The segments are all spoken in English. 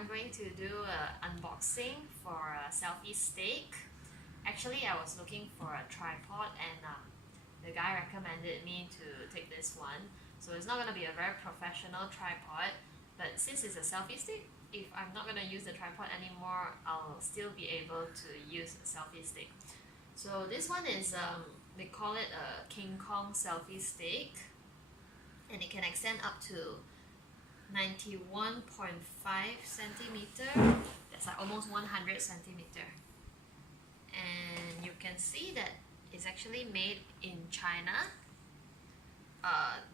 I'm going to do an unboxing for a selfie stick. Actually, I was looking for a tripod and the guy recommended me to take this one. So it's not going to be a very professional tripod, but since it's a selfie stick, if I'm not going to use the tripod anymore, I'll still be able to use a selfie stick. So this one is, they call it a King Kong selfie stick, and it can extend up to 91.5 centimeter. That's like almost 100 centimeter. And you can see that it's actually made in China.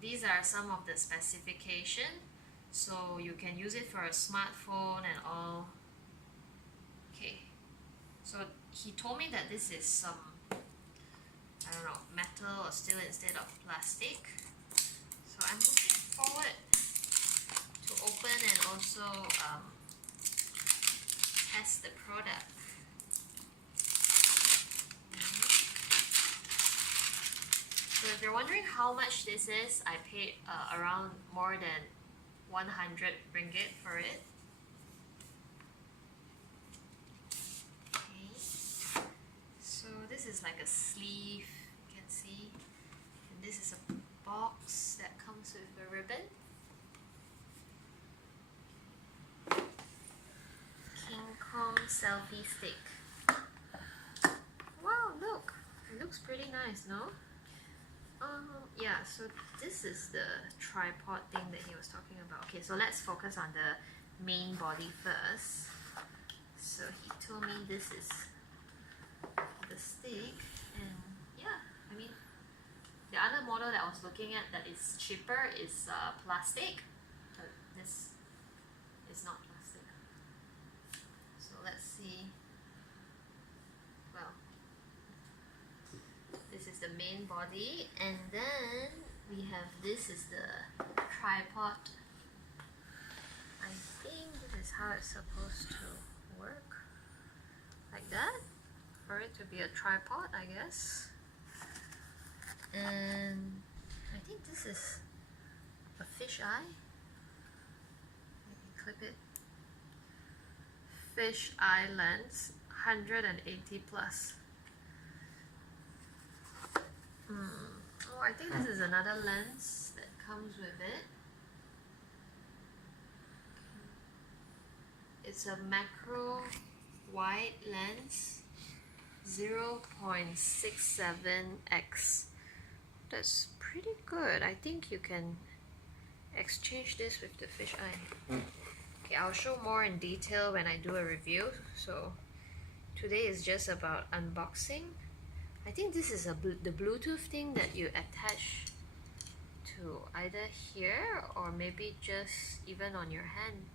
These are some of the specifications. So you can use it for a smartphone and all. Okay, so he told me that this is some, I don't know, metal or steel instead of plastic. So I'm looking forward to open and also test the product. So if you're wondering how much this is, I paid around more than 100 ringgit for it. Okay, so this is like a sleeve, you can see, and this is a box that comes with a ribbon. King Kong selfie stick. Wow, look, it looks pretty nice, no? Yeah, so this is the tripod thing that he was talking about. Okay, so let's focus on the main body first. So he told me this is the stick, and yeah, I mean, the other model that I was looking at that is cheaper is plastic, but this is not plastic. So let's see. Well, this is the main body, and then we have this is the tripod. I think this is how it's supposed to work, like that, for it to be a tripod, I guess. And I think this is a fisheye. Let me clip it. Fisheye lens, 180 plus. Oh, I think this is another lens that comes with it. It's a macro wide lens, 0.67x. That's pretty good. I think you can exchange this with the fisheye. Okay, I'll show more in detail when I do a review. So today is just about unboxing. I think this is the Bluetooth thing that you attach to either here or maybe just even on your hand,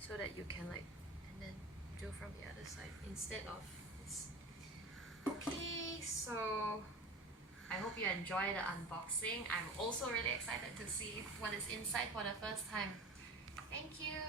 so that you can like, and then do from the other side instead of this. Okay, so I hope you enjoy the unboxing. I'm also really excited to see what is inside for the first time. Thank you.